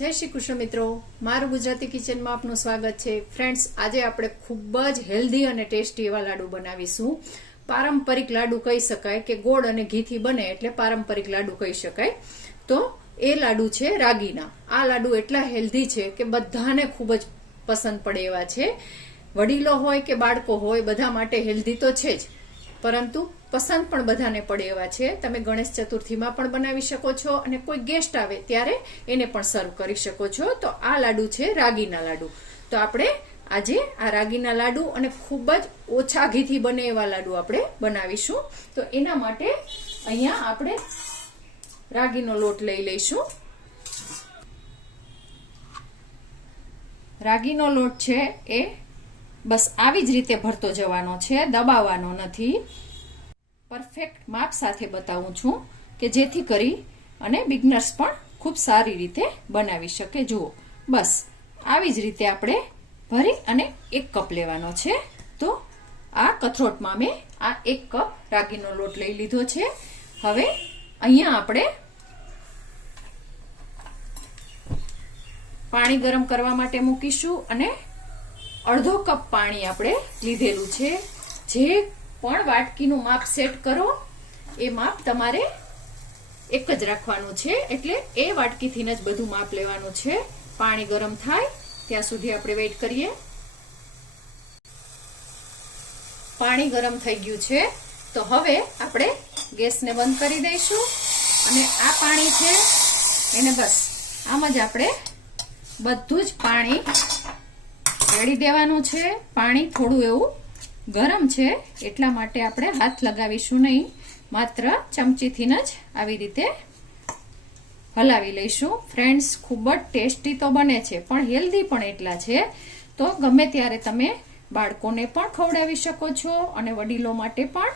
जय श्री कृष्ण मित्रों, मारू गुजराती किचन में आपनु स्वागत है। फ्रेंड्स, आज आपणे खूब ज हेल्धी और टेस्टी एवा लाडू बनावीशुं। पारंपरिक लाडू कही शकाय के गोळ अने घी थी बने एटले पारंपरिक लाडू कही शकाय। तो ए लाडू छे रागीना। आ लाडू एटला हेल्धी छे के बधाने खूब ज पसंद पड़े एवा छे। वडीलो होय के बाळको होय बधा माटे हेल्धी तो छे ज, परंतु पसंद पण बधाने पड़े एवा छे। तमे गणेश चतुर्थी में पण बनावी शको छो अने कोई गेस्ट आवे त्यारे एने पण सर्व करी शको छो। तो आ लाडू छे रागीना लाडू। तो आपणे आजे आ रागीना लाडू अने खूब ज ओछा घीथी बने एवा लाडू आपणे बनावीशुं। तो एना माटे अहींया आपणे रागीनो लोट लई लईशुं। रागीनो लोट छे ए बस आवी ज रीते भरतो जवानो छे, दबावવાનો નથી। परफेक्ट माप साथे बतावुं छुं के जेथी करी अने बिगनर्स पण खूब सारी रीते बनावी शके। जुओ, बस आवी ज रीते आपणे भरी अने 1 कप लेवानो छे। तो आ कथरोटमां मैं आ 1 कप रागीनो लोट लई लीधो छे। हवे अहींया आपणे पाणी गरम करवा माटे मूकीशुं अने अर्धो कप पाणी आपणे लीधेलुं छे। जे पण वाटकीनुं माप सेट करो ए माप तमारे एक ज राखवानुं छे, एटले ए वाटकीथी ज बधुं माप लेवानुं छे। पाणी गरम थाय त्यां सुधी आपणे वेट करीए। पाणी गरम थई गयुं छे तो हवे आपणे गैसने बंध करी दईशुं अने आ पाणी छे एने बस आम ज आपणे बधुं ज पाणी रेडी देवानुं छे। पाणी थोडुं एवुं गरम छे એટલા માટે આપણે હાથ લગાવીશું નહીં, માત્ર ચમચીથી જ આવી રીતે હલાવી લઈશું। ફ્રેન્ડ્સ, ખૂબ જ ટેસ્ટી તો બને છે પણ હેલ્ધી પણ એટલા છે। તો ગમે ત્યારે તમે બાળકોને પણ ખવડાવી શકો છો અને વડીલો માટે પણ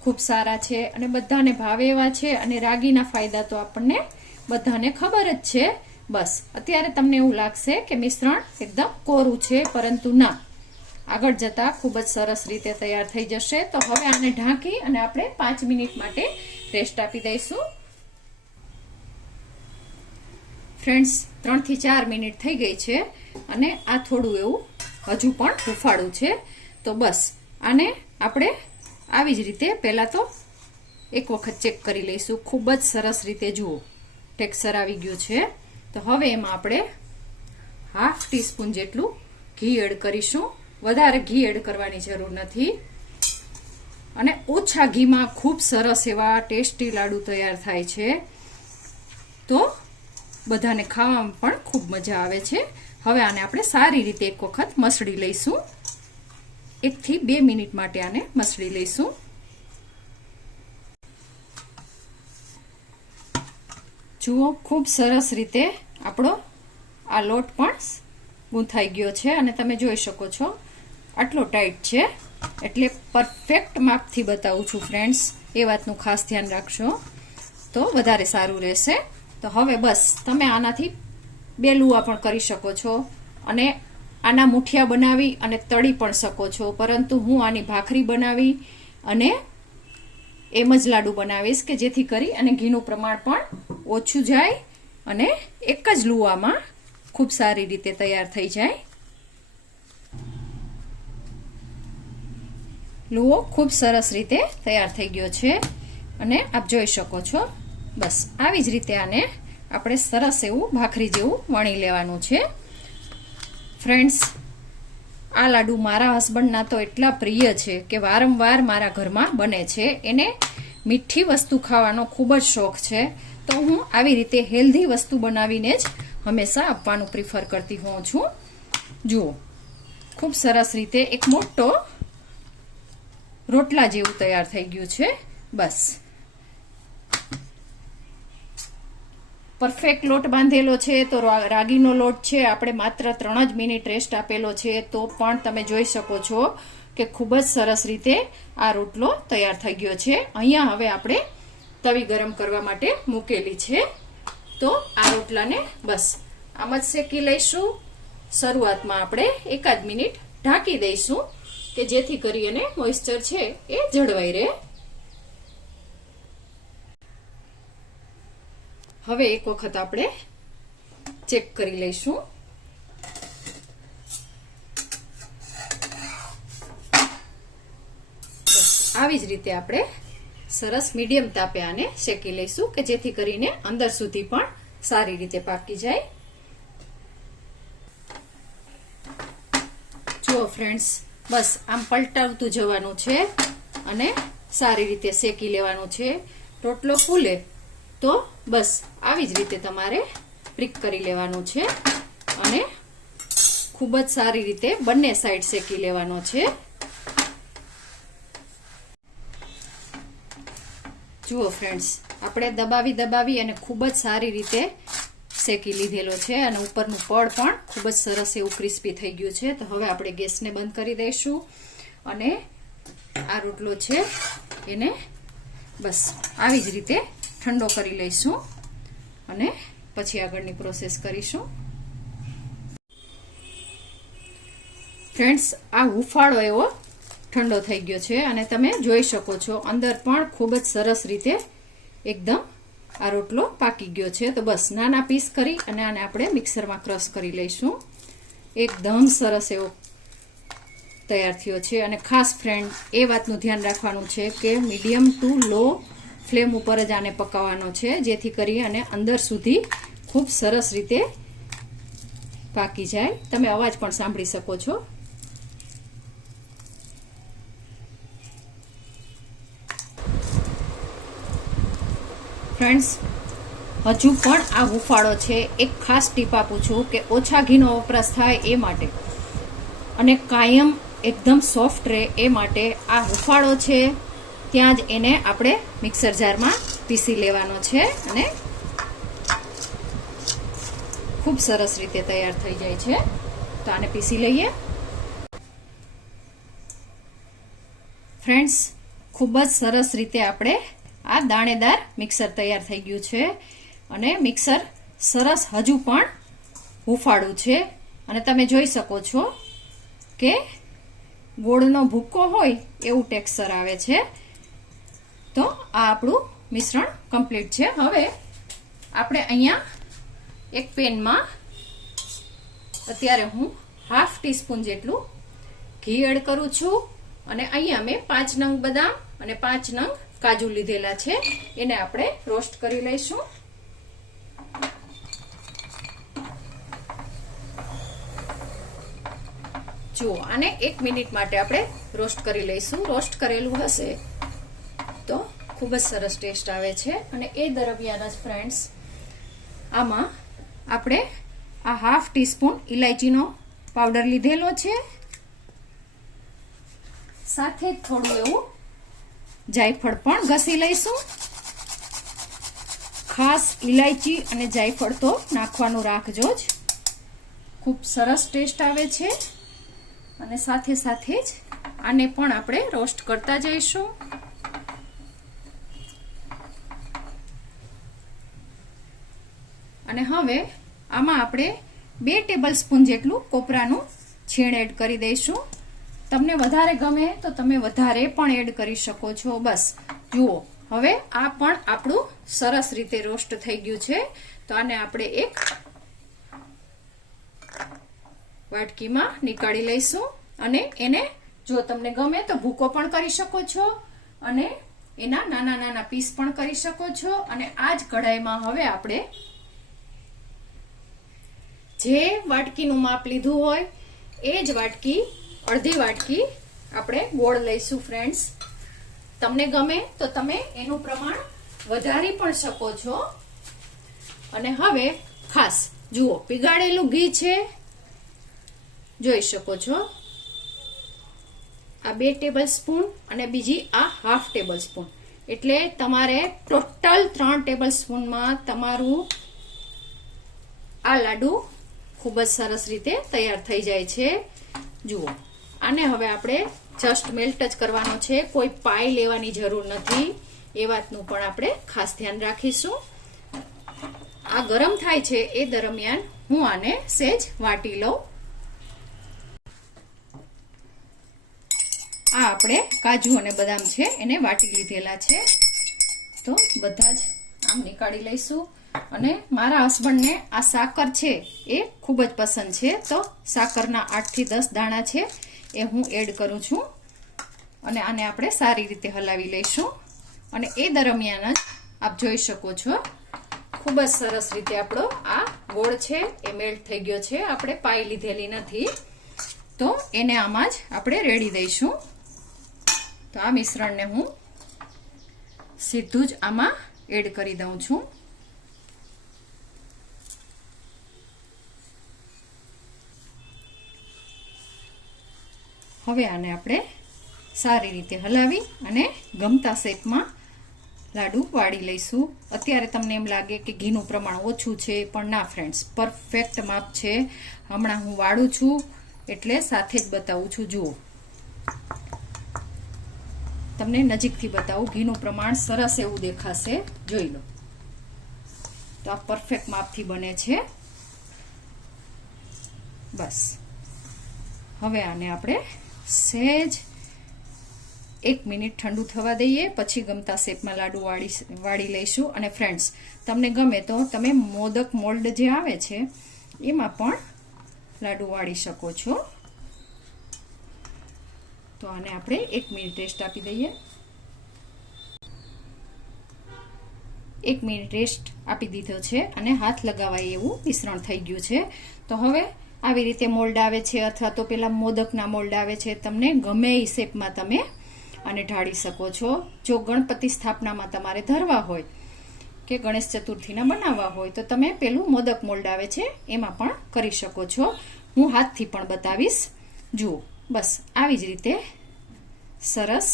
ખૂબ સારા છે અને બધાને ભાવે એવા છે। અને રાગીના ફાયદા તો આપણને બધાને ખબર જ છે। બસ અત્યારે તમને એવું લાગશે કે મિશ્રણ એકદમ કોરું છે, પરંતુ ના, આગળ જતા ખૂબ જ સરસ રીતે તૈયાર થઈ જશે। તો હવે આને ઢાંકી અને આપણે 5 મિનિટ માટે રેસ્ટ આપી દઈશું। ફ્રેન્ડ્સ, 3 થી 4 મિનિટ થઈ ગઈ છે અને આ થોડું એવું હજુ પણ હુફાળું છે। તો બસ આને આપણે આવી જ રીતે પહેલા તો એક વખત ચેક કરી લઈશું। ખૂબ જ સરસ રીતે જુઓ ટેક્સચર આવી ગયું છે। તો હવે એમાં આપણે હાફ ટીસ્પૂન જેટલું ઘી એડ કરીશું। વધારે ઘી એડ કરવાની જરૂર નથી અને ઓછા ઘીમાં ખૂબ સરસ એવા ટેસ્ટી લાડુ તૈયાર થાય છે। તો બધાને ખાવામાં પણ ખૂબ મજા આવે છે। હવે આને આપણે સારી રીતે એક વખત મસળી લઈશું। 1 થી 2 મિનિટ માટે આને મસળી લઈશું। જુઓ, ખૂબ સરસ રીતે આપણો આ લોટ પણ ગૂંથાઈ ગયો છે અને તમે જોઈ શકો છો આટલો ટાઈટ છે, એટલે પરફેક્ટ માપથી બતાવું છું ફ્રેન્ડ્સ। એ વાતનું ખાસ ધ્યાન રાખશો તો વધારે સારું રહેશે। તો હવે બસ તમે આનાથી 2 લુવા પણ કરી શકો છો અને આના મુઠિયા બનાવી અને તળી પણ શકો છો, પરંતુ હું આની ભાખરી બનાવી અને એમ જ લાડુ બનાવીશ કે જેથી કરી અને ઘીનું પ્રમાણ પણ ઓછું જાય અને એક જ લુવામાં ખૂબ સારી રીતે તૈયાર થઈ જાય। લુઓ ખૂબ સરસ રીતે તૈયાર થઈ ગયો છે અને આપ જોઈ શકો છો। બસ આવી જ રીતે આને આપણે સરસ એવું ભાખરી જેવું વણી લેવાનું છે। ફ્રેન્ડ્સ, આ લાડુ મારા હસબન્ડના તો એટલા પ્રિય છે કે વારંવાર મારા ઘરમાં બને છે। એને મીઠી વસ્તુ ખાવાનો ખૂબ જ શોખ છે, તો હું આવી રીતે હેલ્ધી વસ્તુ બનાવીને જ હંમેશા આપવાનું પ્રિફર કરતી હોઉં છું। જુઓ, ખૂબ સરસ રીતે એક મોટો રોટલા જેવું તૈયાર થઈ ગયું છે। બસ પરફેક્ટ લોટ બાંધેલો છે। તો રાગીનો લોટ છે આપણે માત્ર 3 જ મિનિટ રેસ્ટ આપેલો છે, તો પણ તમે જોઈ શકો છો કે ખૂબ જ સરસ રીતે આ રોટલો તૈયાર થઈ ગયો છે। અહીંયા હવે આપણે તવી ગરમ કરવા માટે મૂકેલી છે। તો આ રોટલાને બસ આમ જ શેકી લઈશું। શરૂઆતમાં આપણે 1 મિનિટ ઢાંકી દઈશું કે જેથી કરીને મોઇસ્ચર છે એ જળવાઈ રહે। હવે એક વખત આપણે ચેક કરી લઈશું. આવી જ રીતે આપણે સરસ મીડિયમ તાપે આને શેકી લઈશું કે જેથી કરીને અંદર સુધી પણ સારી રીતે પાકી જાય. જુઓ ફ્રેન્ડ્સ, બસ આમ પલટાવતું જવાનું છે અને સારી રીતે શેકી લેવાનું છે. રોટલો ફૂલે તો બસ આવી જ રીતે તમારે પ્રિક કરી લેવાનું છે અને ખૂબ જ સારી રીતે બંને સાઈડ શેકી લેવાનો છે. જુઓ ફ્રેન્ડ્સ, આપણે દબાવી અને ખૂબ જ સારી રીતે શેકી લીધેલો છે અને ઉપરનું પડ પણ ખૂબ જ સરસ એવું ક્રિસ્પી થઈ ગયું છે. તો હવે આપણે ગેસને બંધ કરી દઈશું અને આ રોટલો છે એને બસ આવી જ રીતે ઠંડો કરી લઈશું અને પછી આગળની પ્રોસેસ કરીશું. ફ્રેન્ડ્સ, આ હુંફાળો એવો ઠંડો થઈ ગયો છે અને તમે જોઈ શકો છો અંદર પણ ખૂબ જ સરસ રીતે એકદમ આ રોટલો પાકી ગયો છે. તો બસ નાના પીસ કરી અને આને આપણે મિક્સરમાં ક્રશ કરી લઈશું. એકદમ સરસ એવો તૈયાર થયો છે. અને ખાસ ફ્રેન્ડ, એ વાતનું ધ્યાન રાખવાનું છે કે મીડિયમ ટુ લો ફ્લેમ ઉપર જ આને પકાવવાનો છે જેથી કરી અને અંદર સુધી ખૂબ સરસ રીતે પાકી જાય. તમે અવાજ પણ સાંભળી શકો છો. ફ્રેન્ડ્સ, હજુ પણ આ હુંફાળો છે. એક ખાસ ટીપ આપું છું કે ઓછા ઘીનો વપરાશ થાય એ માટે અને કાયમ એકદમ સોફ્ટ રહે એ માટે આ હુંફાળો છે ત્યાં જ એને આપણે મિક્સર જારમાં પીસી લેવાનો છે અને ખૂબ સરસ રીતે તૈયાર થઈ જાય છે. તો આને પીસી લઈએ. ફ્રેન્ડ્સ, ખૂબ જ સરસ રીતે આપણે આ દાણેદાર મિક્સર તૈયાર થઈ ગયું છે અને મિક્સર સરસ હજુ પણ હુંફાળું છે અને તમે જોઈ શકો છો કે ગોળનો ભૂક્કો હોય એવું ટેક્સચર આવે છે. તો આ આપણું મિશ્રણ કમ્પ્લીટ છે. હવે આપણે અહીંયા એક પેનમાં અત્યારે હું 1/2 ટીસ્પૂન જેટલું ઘી એડ કરું છું અને અહીંયા મેં 5 નંગ બદામ અને 5 નંગ કાજુ લીધેલા છે. એને આપણે રોસ્ટ કરી લઈશું. જુઓ, આને 1 મિનિટ માટે આપણે રોસ્ટ કરી લઈશું. રોસ્ટ કરેલું હશે તો ખૂબ જ સરસ ટેસ્ટ આવે છે. અને એ દરમિયાન જ ફ્રેન્ડ્સ, આમાં આપણે આ 1/2 ટીસ્પૂન ઇલાયચીનો પાવડર લીધેલો છે, સાથે થોડું એવું જાયફળ પણ ઘસી લઈશું. ખાસ ઇલાયચી અને જાયફળ તો નાખવાનું રાખજો જ, ખૂબ સરસ ટેસ્ટ આવે છે. અને સાથે સાથે જ આને પણ આપણે રોસ્ટ કરતા જઈશું. અને હવે આમાં આપણે 2 ટેબલ સ્પૂન જેટલું કોપરાનું છીણ એડ કરી દઈશું. તમને વધારે ગમે તો તમે વધારે પણ એડ કરી શકો છો. બસ જુઓ, હવે આ પણ આપણું સરસ રીતે રોસ્ટ થઈ ગયું છે. તો આને આપણે એક વાટકીમાં નીકાળી લઈશું અને એને જો તમને ગમે તો ભૂકો પણ કરી શકો છો અને એના નાના નાના પીસ પણ કરી શકો છો. અને આ જ કઢાઈમાં હવે આપણે જે વાટકીનું માપ લીધું હોય એ જ વાટકી, અડધી વાટકી આપણે ગોળ લઈશું. ફ્રેન્ડ્સ, તમને ગમે તો તમે એનું પ્રમાણ વધારી પણ શકો છો. અને હવે ખાસ જુઓ, પીગાળેલું ઘી છે, જોઈ શકો છો. આ 2 ટેબલ સ્પૂન અને બીજી આ 1/2 ટેબલ સ્પૂન, એટલે તમારે ટોટલ 3 ટેબલ સ્પૂનમાં તમારું આ લાડુ ખૂબ જ સરસ રીતે તૈયાર થઈ જાય છે. જુઓ, આને હવે આપણે જસ્ટ મેલ્ટ જ કરવાનો છે, કોઈ પાઈ લેવાની જરૂર નથી. એ વાતનું પણ આપણે ખાસ ધ્યાન રાખીશું. આ ગરમ થાય છે એ દરમિયાન હું આને સહેજ વાટી લઉં. આ આપણે કાજુ અને બદામ છે એને વાટી લીધેલા છે, તો બધા જ આમ નીકાળી લઈશું. અને મારા હસબન્ડને આ સાકર છે એ ખૂબ જ પસંદ છે, તો સાકરના 8 થી 10 દાણા છે એ હું એડ કરું છું અને આને આપણે સારી રીતે હલાવી લઈશું. અને એ દરમિયાન જ આપ જોઈ શકો છો ખૂબ જ સરસ રીતે આપણો આ ગોળ છે એ મેલ્ટ થઈ ગયો છે. આપણે પાઈ લીધેલી નથી, તો એને આમાં જ આપણે રેડી દઈશું. તો આ મિશ્રણને હું સીધું જ આમાં એડ કરી દઉં છું. હવે આને આપણે સારી રીતે હલાવી અને ગમતા શેપમાં લાડુ વાળી લઈશું. અત્યારે તમને એમ લાગે કે ઘીનું પ્રમાણ ઓછું છે, પણ ના ફ્રેન્ડ્સ, પરફેક્ટ માપ છે. હમણાં હું વાળું છું એટલે સાથે જ બતાવું છું. જુઓ, તમને નજીકથી બતાવું, ઘીનું પ્રમાણ સરસ એવું દેખાશે, જોઈ લો. તો આ પરફેક્ટ માપથી બને છે. બસ હવે આને આપણે સહેજ 1 મિનિટ ઠંડુ થવા દઈએ, પછી ગમતા શેપમાં લાડુ વાળી લઈશું. અને ફ્રેન્ડ્સ, તમને ગમે તો તમે મોદક મોલ્ડ જે આવે છે એમાં પણ લાડુ વાળી શકો છો. તો આને આપણે 1 મિનિટ રેસ્ટ આપી દઈએ. 1 મિનિટ રેસ્ટ આપી દીધો છે અને હાથ લગાવાય એવું મિશ્રણ થઈ ગયું છે. તો હવે આવી રીતે મોલ્ડ આવે છે, અથવા તો પેલા મોદકના મોલ્ડ આવે છે, તમને ગમે એ શેપમાં તમે આને ઢાળી શકો છો. જો ગણપતિ સ્થાપનામાં તમારે ધરવા હોય કે ગણેશ ચતુર્થીના બનાવવા હોય તો તમે પેલું મોદક મોલ્ડ આવે છે એમાં પણ કરી શકો છો. હું હાથથી પણ બતાવીશ. જુઓ, બસ આવી જ રીતે સરસ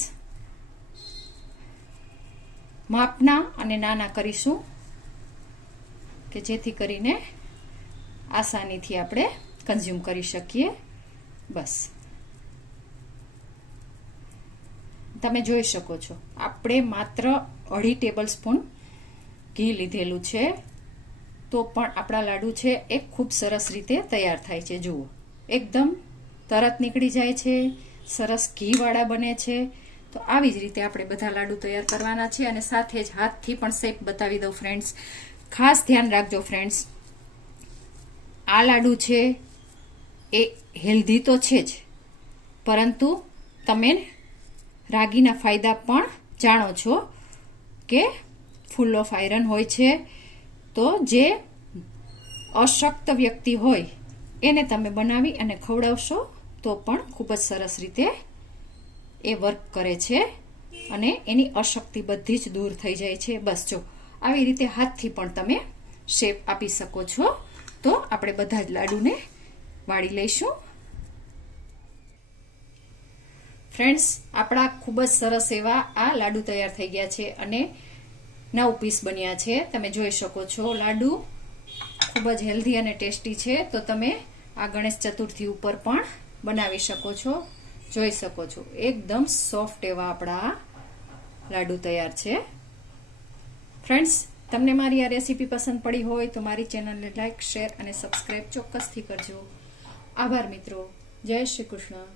માપના અને નાના કરીશું કે જેથી કરીને આસાનીથી આપણે કન્ઝ્યુમ કરી શકીએ. બસ તમે જોઈ શકો છો આપણે માત્ર 2.5 ટેબલ સ્પૂન ઘી લીધેલું છે, તો પણ આપણા લાડુ છે એ ખૂબ સરસ રીતે તૈયાર થાય છે. જુઓ, એકદમ તરત નીકળી જાય છે, સરસ ઘીવાળા બને છે. તો આવી જ રીતે આપણે બધા લાડુ તૈયાર કરવાના છે. અને સાથે જ હાથથી પણ શેપ બતાવી દઉં ફ્રેન્ડ્સ. ખાસ ધ્યાન રાખજો ફ્રેન્ડ્સ, આ લાડુ છે એ હેલ્ધી તો છે જ, પરંતુ તમે રાગીના ફાયદા પણ જાણો છો કે ફૂલ ઓફ આયરન હોય છે. તો જે અશક્ત વ્યક્તિ હોય એને તમે બનાવી અને ખવડાવશો તો પણ ખૂબ જ સરસ રીતે એ વર્ક કરે છે અને એની અશક્તિ બધી જ દૂર થઈ જાય છે. બસ જો આવી રીતે હાથથી પણ તમે શેપ આપી શકો છો. તો આપણે બધા જ લાડુને વાળી લઈશું. ફ્રેન્ડ્સ, આપણા ખૂબ જ સરસ એવા આ લાડુ તૈયાર થઈ ગયા છે અને 9 પીસ બન્યા છે. તમે જોઈ શકો છો લાડુ ખૂબ જ હેલ્ધી અને ટેસ્ટી છે. તો તમે આ ગણેશ ચતુર્થી ઉપર પણ બનાવી શકો છો. જોઈ શકો છો એકદમ સોફ્ટ એવા આપણા લાડુ તૈયાર છે. ફ્રેન્ડ્સ, તમને મારી આ રેસીપી પસંદ પડી હોય તો મારી ચેનલને લાઈક, શેર અને સબસ્ક્રાઇબ ચોક્કસથી કરજો. આભાર મિત્રો. જય શ્રી કૃષ્ણ.